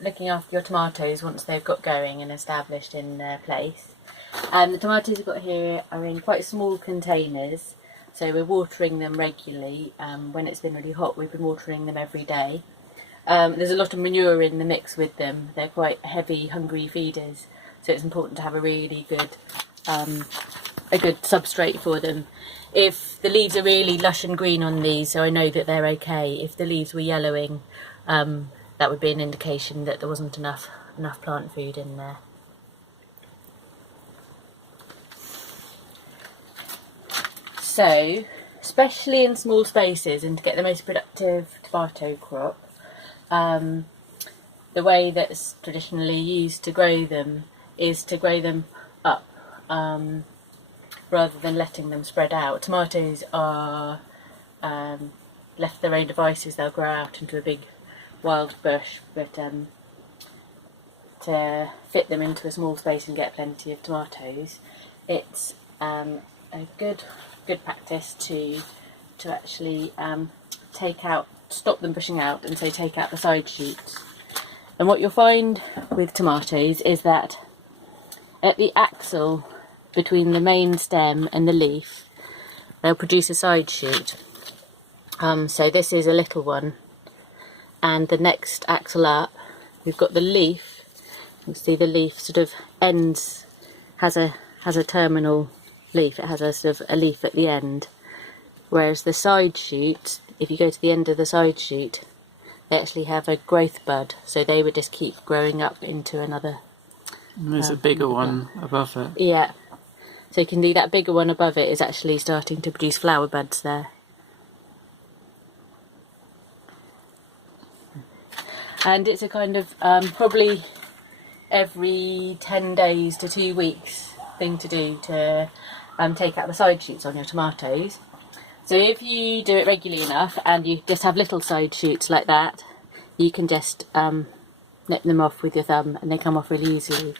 looking after your tomatoes once they've got going and established in their place. The tomatoes I've got here are in quite small containers, so we're watering them regularly. When it's been really hot, we've been watering them every day. There's a lot of manure in the mix with them. They're quite heavy, hungry feeders, so it's important to have a really good substrate for them. If the leaves are really lush and green on these, so I know that they're okay. If the leaves were yellowing, that would be an indication that there wasn't enough plant food in there. So, especially in small spaces and to get the most productive tomato crop, the way that's traditionally used to grow them is to grow them up rather than letting them spread out. Tomatoes are left to their own devices, they'll grow out into a big wild bush, but to fit them into a small space and get plenty of tomatoes, it's a good practice to actually stop them pushing out and so take out the side shoots. And what you'll find with tomatoes is that at the axil between the main stem and the leaf, they'll produce a side shoot. So this is a little one, and the next axil up, we've got the leaf. You see the leaf sort of ends, has a terminal leaf. It has a sort of a leaf at the end, whereas the side shoots, if you go to the end of the side shoot, they actually have a growth bud, so they would just keep growing up into another. And there's a bigger one above it. Yeah, so you can see that bigger one above it is actually starting to produce flower buds there. And it's a kind of probably every 10 days to 2 weeks thing to do to take out the side shoots on your tomatoes. So if you do it regularly enough and you just have little side shoots like that, you can just nip them off with your thumb and they come off really easily.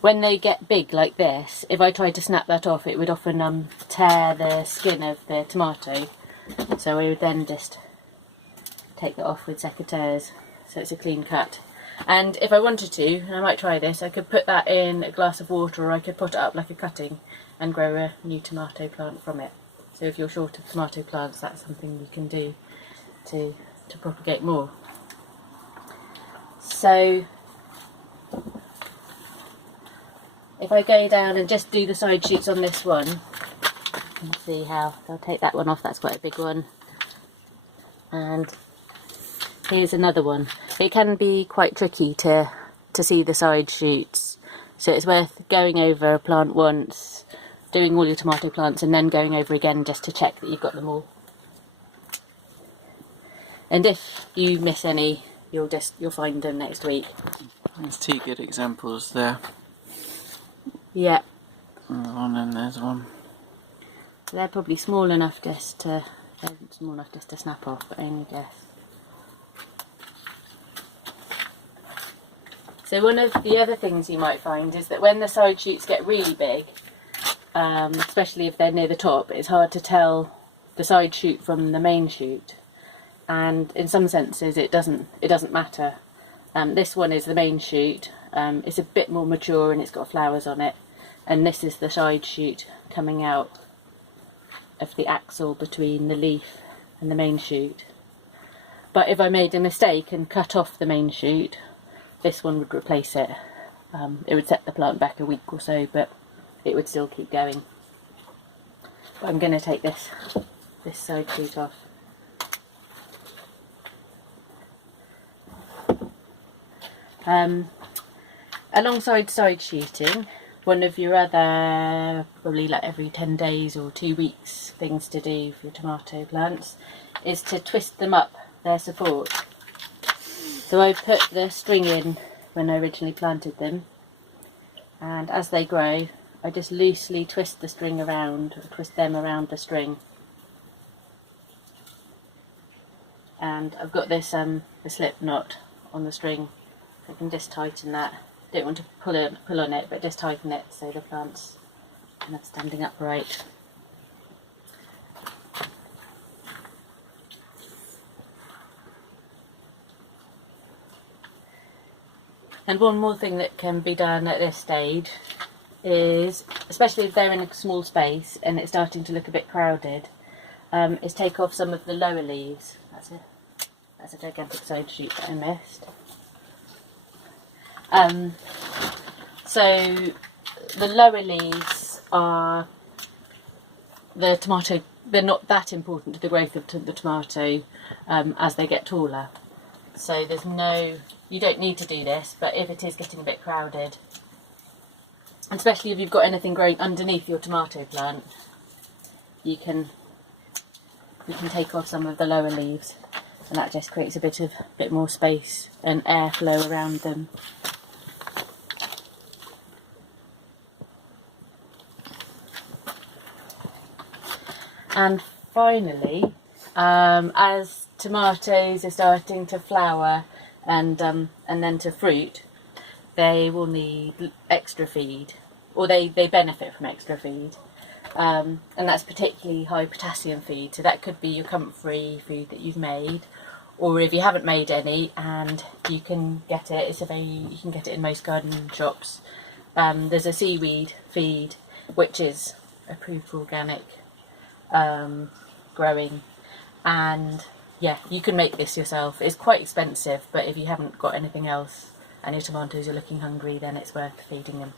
When they get big like this, if I tried to snap that off, it would often tear the skin of the tomato. So I would then just take that off with secateurs, so it's a clean cut. And if I wanted to, and I might try this, I could put that in a glass of water, or I could pot it up like a cutting and grow a new tomato plant from it. So if you're short of tomato plants, that's something you can do to propagate more. So if I go down and just do the side shoots on this one, you can see how I'll take that one off. That's quite a big one. And here's another one. It can be quite tricky to see the side shoots, so it's worth going over a plant once, doing all your tomato plants and then going over again just to check that you've got them all. And if you miss any, you'll find them next week. There's 2 good examples there. Yeah. One and there's one. They're probably small enough just to snap off, but only guess. So one of the other things you might find is that when the side shoots get really big, especially if they're near the top, it's hard to tell the side shoot from the main shoot. And in some senses it doesn't matter. This one is the main shoot. It's a bit more mature and it's got flowers on it, and this is the side shoot coming out of the axil between the leaf and the main shoot. But if I made a mistake and cut off the main shoot, this one would replace it. It would set the plant back a week or so, but it would still keep going. But I'm going to take this side shoot off. Alongside side shooting, one of your other, probably like every 10 days or 2 weeks things to do for your tomato plants is to twist them up, their support. So I put the string in when I originally planted them, and as they grow I just loosely twist the string around, or twist them around the string. And I've got this the slip knot on the string. I can just tighten that. Don't want to pull on it, but just tighten it so the plant's kind of standing upright. And one more thing that can be done at this stage is, especially if they're in a small space and it's starting to look a bit crowded, is take off some of the lower leaves. That's a gigantic side shoot that I missed. So the lower leaves are the tomato. They're not that important to the growth of the tomato as they get taller. So you don't need to do this, but if it is getting a bit crowded, especially if you've got anything growing underneath your tomato plant, you can take off some of the lower leaves, and that just creates a bit more space and airflow around them. And finally, as tomatoes are starting to flower and then to fruit, they will need extra feed, or they benefit from extra feed, and that's particularly high potassium feed. So that could be your comfrey food that you've made, or if you haven't made any and you can get it, you can get it in most garden shops. There's a seaweed feed which is approved for organic growing, and yeah, you can make this yourself. It's quite expensive, but if you haven't got anything else and your tomatoes are looking hungry, then it's worth feeding them.